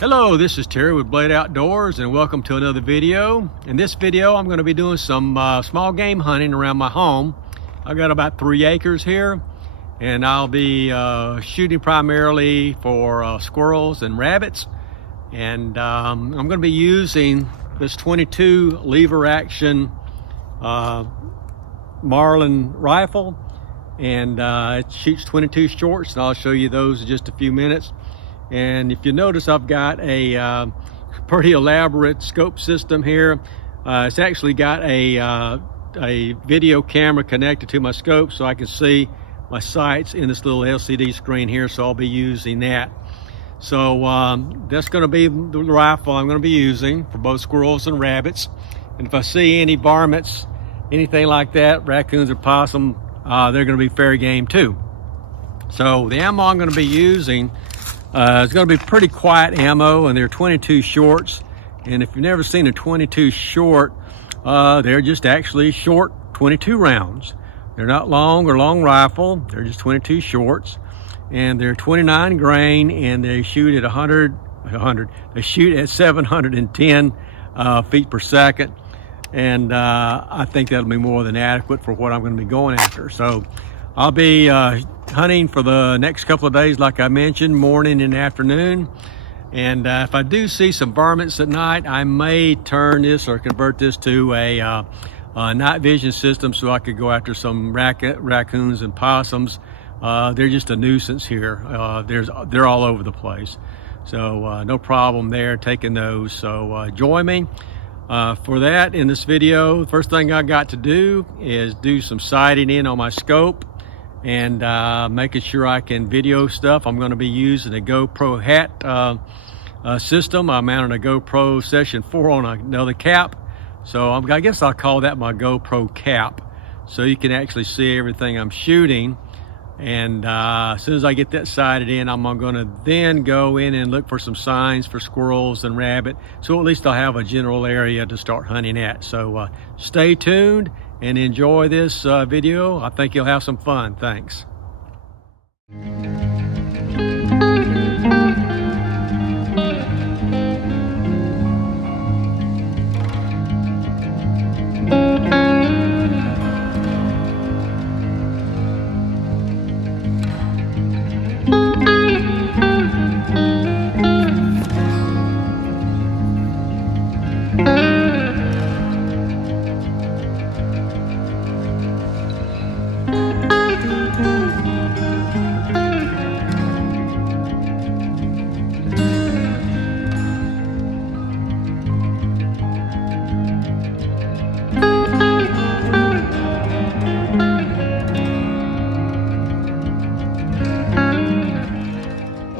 Hello, this is Terry with Blade Outdoors and welcome to another video. In this video I'm going to be doing some small game hunting around my home. I've got about 3 acres here and I'll be shooting primarily for squirrels and rabbits, and I'm going to be using this 22 lever action Marlin rifle, and it shoots 22 shorts, and I'll show you those in just a few minutes. And if you notice, I've got a pretty elaborate scope system here. It's actually got a video camera connected to my scope, so I can see my sights in this little LCD screen here, so I'll be using that. So that's going to be the rifle I'm going to be using for both squirrels and rabbits. And if I see any varmints, anything like that, raccoons or possum, they're going to be fair game too. So the ammo I'm going to be using, it's going to be pretty quiet ammo, and they're 22 shorts. And if you've never seen a 22 short, they're just actually short 22 rounds. They're not long or long rifle, they're just 22 shorts. And they're 29 grain, and they shoot at they shoot at 710 feet per second. And I think that'll be more than adequate for what I'm going to be going after. So I'll be hunting for the next couple of days, like I mentioned, morning and afternoon. And if I do see some varmints at night, I may turn this or convert this to a night vision system so I could go after some raccoons and possums. They're just a nuisance here. They're all over the place. So no problem there taking those. So join me for that in this video. The first thing I got to do is do some sighting in on my scope and making sure I can video stuff. I'm going to be using a GoPro hat system. I mounted a GoPro Session 4 on another cap, so I guess I'll call that my GoPro cap, so you can actually see everything I'm shooting. And as soon as I get that sighted in, I'm going to then go in and look for some signs for squirrels and rabbit, so at least I'll have a general area to start hunting at. So stay tuned and enjoy this video. I think you'll have some fun. Thanks.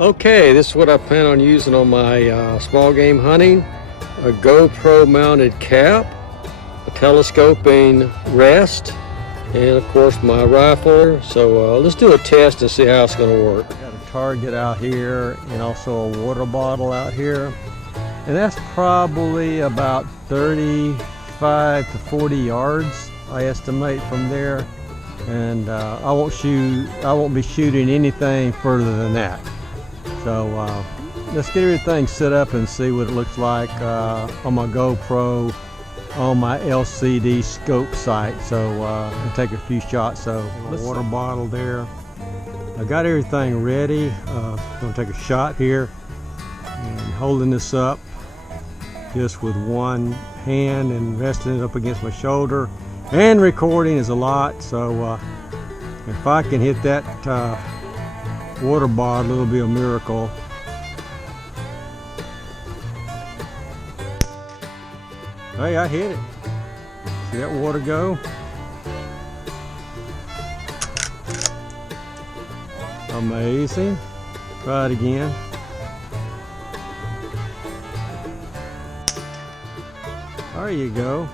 Okay, this is what I plan on using on my small game hunting. A GoPro mounted cap, a telescoping rest, and of course my rifle. So let's do a test and see how it's going to work. I got a target out here and also a water bottle out here. And that's probably about 35 to 40 yards, I estimate, from there. And I won't be shooting anything further than that. So let's get everything set up and see what it looks like on my GoPro on my LCD scope sight. So I'll take a few shots. So water bottle there. I got everything ready. I'm going to take a shot here and holding this up just with one hand and resting it up against my shoulder. And recording is a lot. So if I can hit that water bottle, it'll be a miracle. Hey, I hit it. See that water go? Amazing. Try it again. There you go.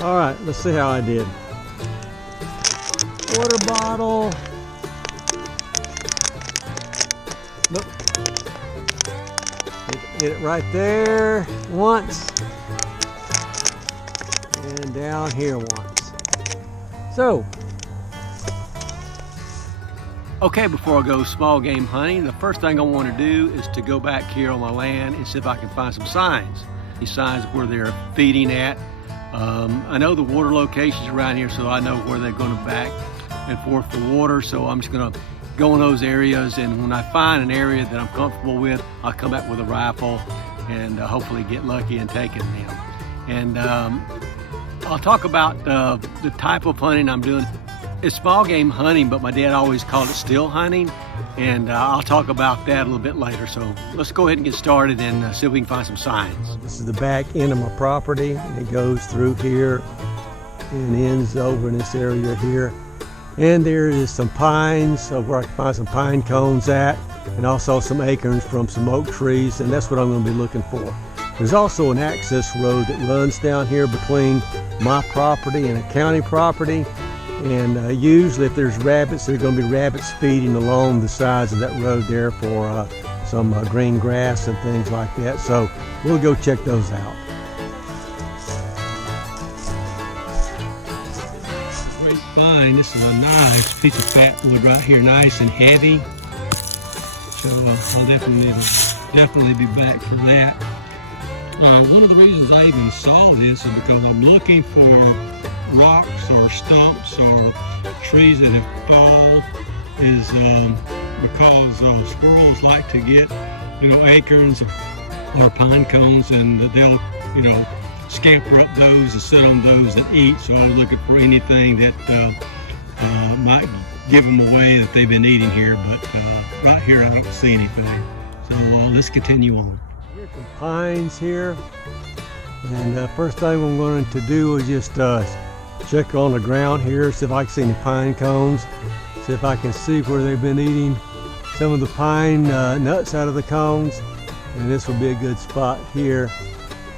All right, let's see how I did. Water bottle. Look, hit it right there once, and down here once. So Okay, before I go small game hunting, the first thing I want to do is to go back here on my land and see if I can find some signs. These signs where they're feeding at. I know the water locations around here, so I know where they're going to back and forth for water. So I'm just going to go in those areas, and when I find an area that I'm comfortable with, I'll come back with a rifle and hopefully get lucky in taking them. And I'll talk about the type of hunting I'm doing. It's small game hunting, but my dad always called it still hunting, and I'll talk about that a little bit later. So let's go ahead and get started and see if we can find some signs. This is the back end of my property. It goes through here and ends over in this area here. And there is some pines, so where I can find some pine cones at, and also some acorns from some oak trees, and that's what I'm going to be looking for. There's also an access road that runs down here between my property and a county property. And usually if there's rabbits, there are going to be rabbits feeding along the sides of that road there for some green grass and things like that. So we'll go check those out. Great find. This is a nice piece of fat wood right here, nice and heavy. So I'll definitely be back for that. One of the reasons I even saw this is because I'm looking for rocks or stumps or trees that have fallen, is because squirrels like to get, acorns or pine cones, and they'll, scamper up those and sit on those and eat. So I was looking for anything that might give them away that they've been eating here, but right here I don't see anything. So let's continue on. Here's some pines here, and first thing I'm going to do is just check on the ground here, see if I can see any pine cones, see if I can see where they've been eating some of the pine nuts out of the cones. And this will be a good spot here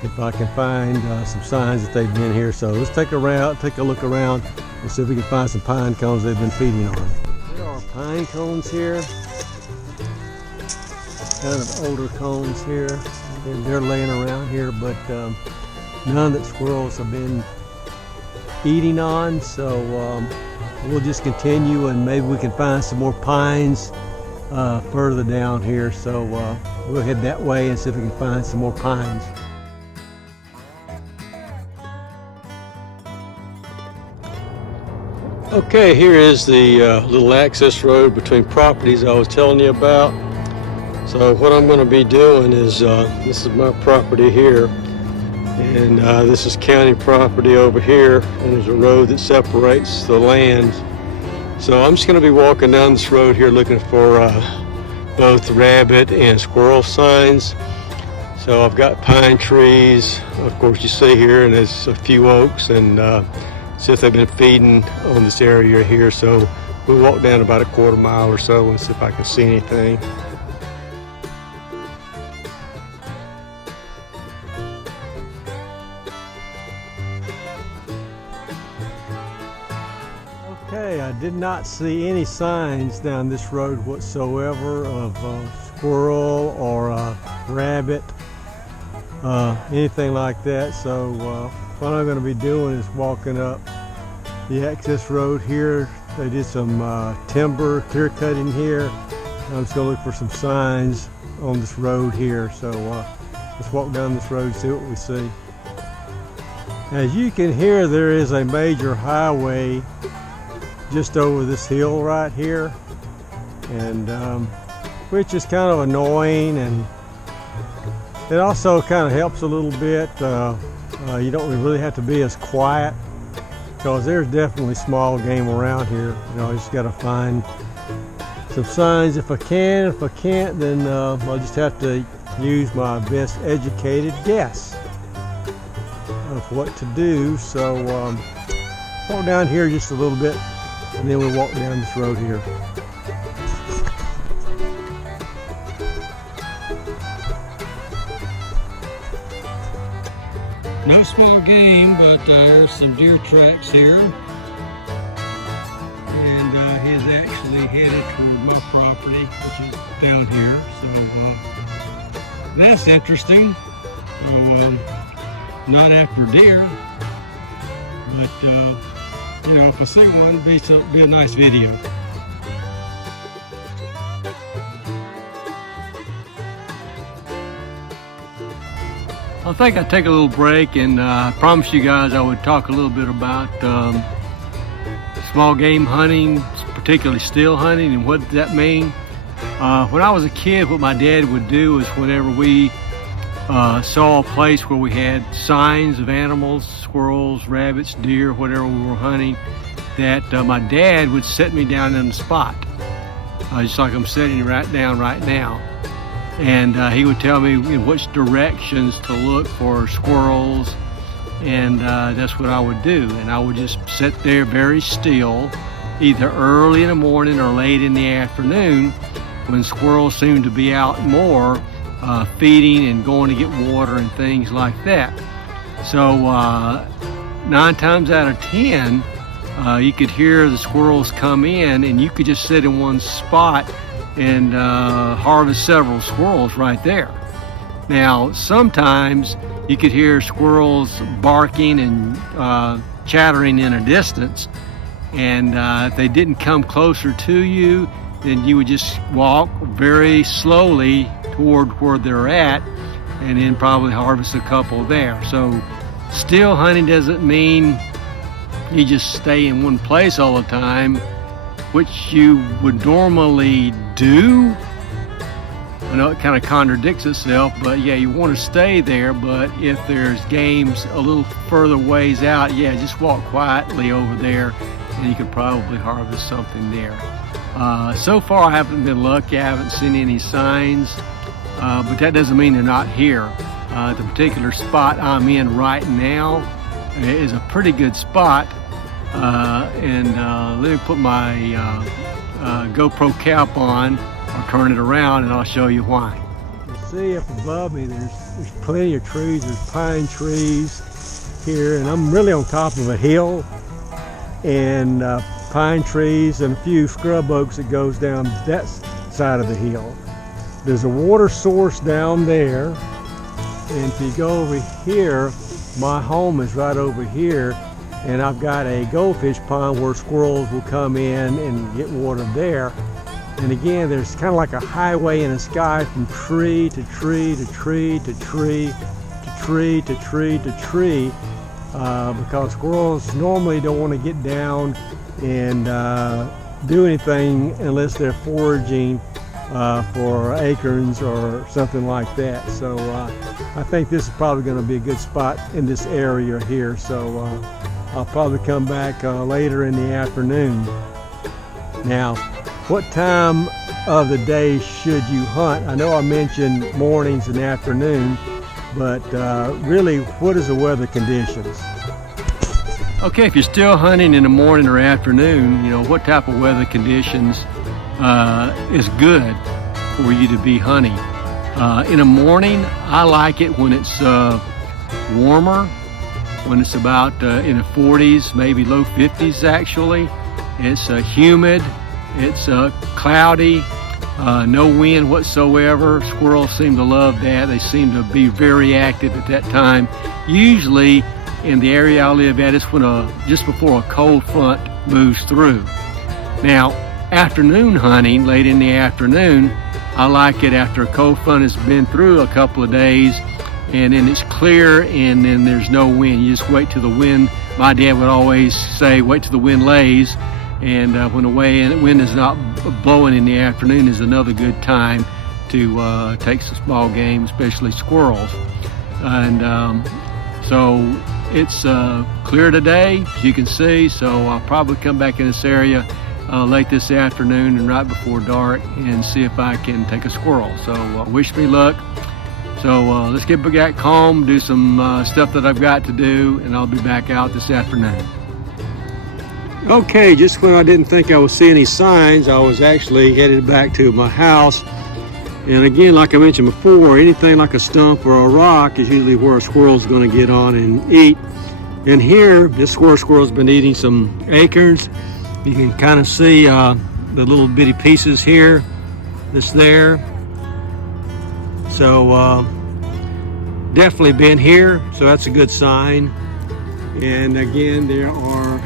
if I can find some signs that they've been here. So let's take a look around and see if we can find some pine cones they've been feeding on. There are pine cones here, kind of older cones here. They're laying around here, but none that squirrels have been eating on. So we'll just continue, and maybe we can find some more pines further down here. So we'll head that way and see if we can find some more pines. Okay, here is the little access road between properties I was telling you about. So what I'm going to be doing is, this is my property here, and this is county property over here, and there's a road that separates the land. So I'm just going to be walking down this road here looking for both rabbit and squirrel signs. So I've got pine trees, of course you see here, and there's a few oaks, and see if they've been feeding on this area here. So we'll walk down about a quarter mile or so and see if I can see anything. Okay, I did not see any signs down this road whatsoever of squirrel or rabbit, anything like that. So what I'm going to be doing is walking up the access road here. They did some timber clear cutting here. I'm just going to look for some signs on this road here. So let's walk down this road and see what we see. As you can hear, there is a major highway just over this hill right here, and which is kind of annoying, and it also kind of helps a little bit. You don't really have to be as quiet, because there's definitely small game around here. I just got to find some signs if I can. If I can't, then I'll just have to use my best educated guess of what to do. So walk down here just a little bit, and then we'll walk down this road here. No small game, but there's some deer tracks here, and he's actually headed toward my property, which is down here. So that's interesting. Not after deer, but if I see one, it'd be a nice video. I think I'd take a little break, and I promised you guys I would talk a little bit about small game hunting, particularly still hunting, and what does that mean. When I was a kid, what my dad would do is whenever we saw a place where we had signs of animals, squirrels, rabbits, deer, whatever we were hunting, that my dad would set me down in the spot, just like I'm sitting right down right now. And he would tell me in which directions to look for squirrels, and that's what I would do. And I would just sit there very still, either early in the morning or late in the afternoon, when squirrels seemed to be out more, feeding and going to get water and things like that. So 9 times out of 10, you could hear the squirrels come in, and you could just sit in one spot and harvest several squirrels right there. Now, sometimes you could hear squirrels barking and chattering in a distance, and if they didn't come closer to you, then you would just walk very slowly toward where they're at, and then probably harvest a couple there. So still hunting doesn't mean you just stay in one place all the time, which you would normally do. I know it kind of contradicts itself, but yeah, you want to stay there. But if there's games a little further ways out, yeah, just walk quietly over there and you could probably harvest something there. So far I haven't been lucky, I haven't seen any signs, but that doesn't mean they're not here. The particular spot I'm in right now is a pretty good spot. Let me put my GoPro cap on, or turn it around, and I'll show you why. You see up above me there's plenty of trees. There's pine trees here, and I'm really on top of a hill, and pine trees and a few scrub oaks that goes down that side of the hill. There's a water source down there, and if you go over here, my home is right over here, and I've got a goldfish pond where squirrels will come in and get water there. And again, there's kind of like a highway in the sky from tree to tree to tree to tree to tree to tree to tree, because squirrels normally don't want to get down and do anything unless they're foraging for acorns or something like that. So I think this is probably going to be a good spot in this area here. So I'll probably come back later in the afternoon. Now, what time of the day should you hunt? I know I mentioned mornings and afternoon, but really, what is the weather conditions? Okay, if you're still hunting in the morning or afternoon, you know, what type of weather conditions is good for you to be hunting? In the morning, I like it when it's warmer, when it's about in the 40s, maybe low 50s actually. It's humid, it's cloudy, no wind whatsoever. Squirrels seem to love that. They seem to be very active at that time. Usually in the area I live at, it's when just before a cold front moves through. Now, afternoon hunting, late in the afternoon, I like it after a cold front has been through a couple of days, and then it's clear, and then there's no wind. You just wait till the wind. My dad would always say, wait till the wind lays, and when the wind is not blowing in the afternoon is another good time to take some small game, especially squirrels. And so it's clear today, as you can see, so I'll probably come back in this area late this afternoon and right before dark and see if I can take a squirrel. So wish me luck. So let's get back home, do some stuff that I've got to do, and I'll be back out this afternoon. Okay, just when I didn't think I would see any signs, I was actually headed back to my house. And again, like I mentioned before, anything like a stump or a rock is usually where a squirrel's going to get on and eat. And here, this squirrel's been eating some acorns. You can kind of see the little bitty pieces here, that's there. So definitely been here, so that's a good sign. And again, there are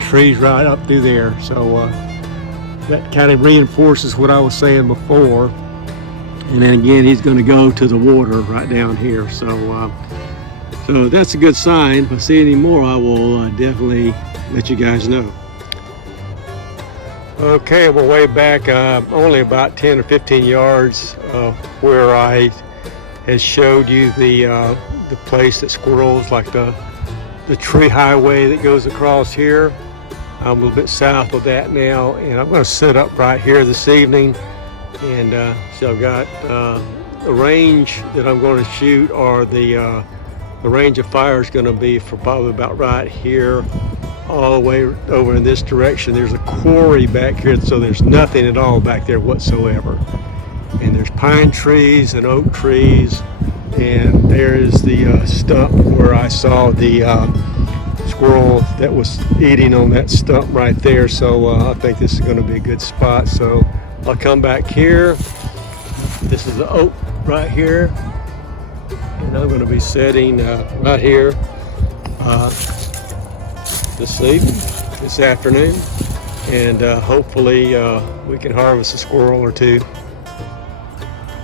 trees right up through there, so that kind of reinforces what I was saying before. And then again, he's going to go to the water right down here. So so that's a good sign. If I see any more, I will definitely let you guys know. Okay, we're way back, only about 10 or 15 yards where I had showed you the place that squirrels, like the tree highway that goes across here. I'm a little bit south of that now, and I'm going to set up right here this evening. And so I've got the range that I'm going to shoot, or the range of fire is going to be for probably about right here, all the way over in this direction. There's a quarry back here, so there's nothing at all back there whatsoever. And there's pine trees and oak trees, and there is the stump where I saw the squirrel that was eating on that stump right there. So I think this is going to be a good spot. So I'll come back here. This is the oak right here, and I'm going to be setting right here this afternoon, and hopefully we can harvest a squirrel or two.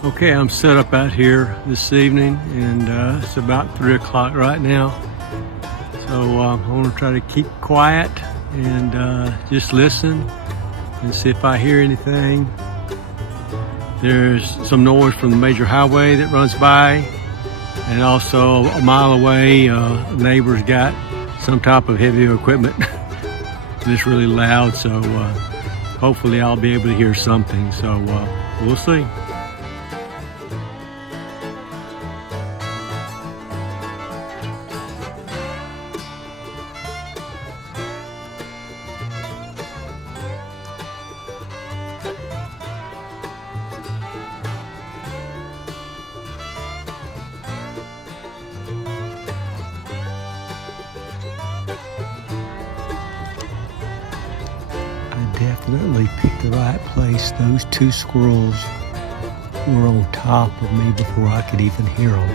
Okay, I'm set up out here this evening, and it's about 3 o'clock right now. So I want to try to keep quiet and just listen and see if I hear anything. There's some noise from the major highway that runs by, and also a mile away, neighbors got some type of heavy equipment. It's really loud, so hopefully I'll be able to hear something. So we'll see. Definitely picked the right place. Those two squirrels were on top of me before I could even hear them.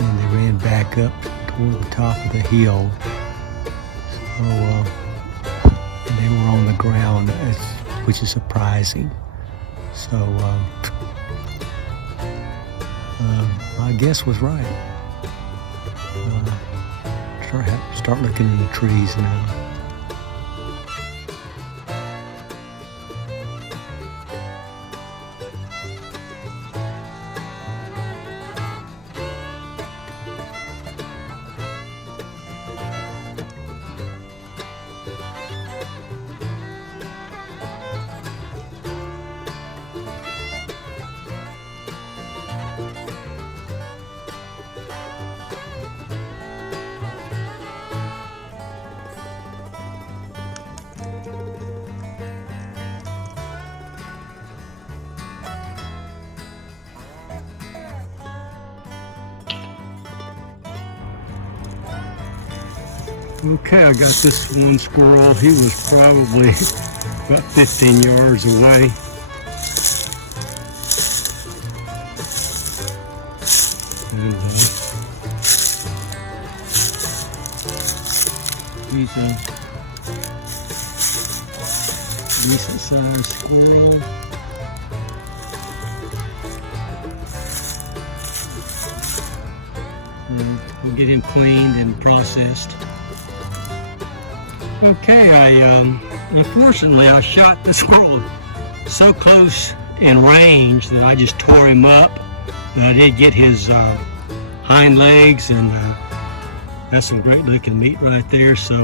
And they ran back up toward the top of the hill. So and they were on the ground, which is surprising. So my guess was right. Start looking in the trees now. Okay, I got this one squirrel. He was probably about 15 yards away. And he's a decent sized squirrel. We'll get him cleaned and processed. Okay, unfortunately I shot the squirrel so close in range that I just tore him up. But I did get his hind legs, and that's some great looking meat right there. So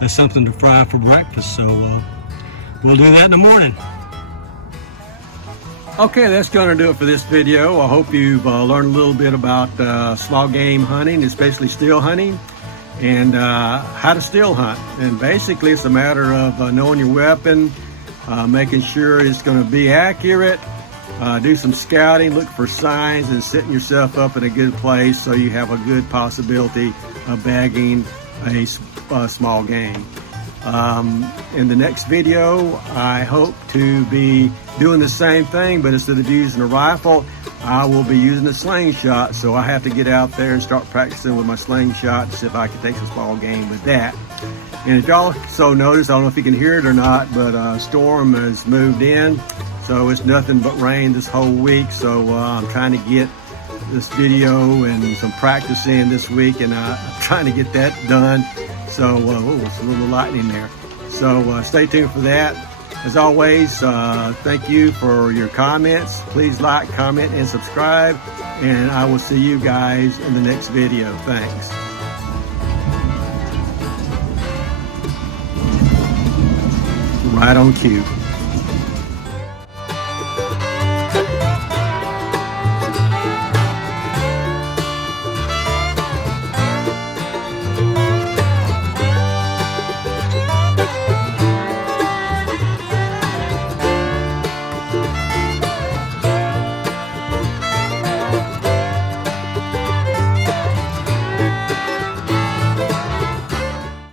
that's something to fry for breakfast. So we'll do that in the morning. Okay, that's going to do it for this video. I hope you've learned a little bit about small game hunting, especially still hunting, and how to still hunt. And basically it's a matter of knowing your weapon, making sure it's going to be accurate, do some scouting, look for signs, and setting yourself up in a good place so you have a good possibility of bagging a small game. In the next video, I hope to be doing the same thing, but instead of using a rifle, I will be using a slingshot. So I have to get out there and start practicing with my slingshot to see if I can take some small game with that. And if y'all so notice, I don't know if you can hear it or not, but a storm has moved in. So it's nothing but rain this whole week. So I'm trying to get this video and some practice in this week, and I'm trying to get that done. So it's a little lightning there. So stay tuned for that. As always, thank you for your comments. Please like, comment, and subscribe. And I will see you guys in the next video. Thanks. Right on cue.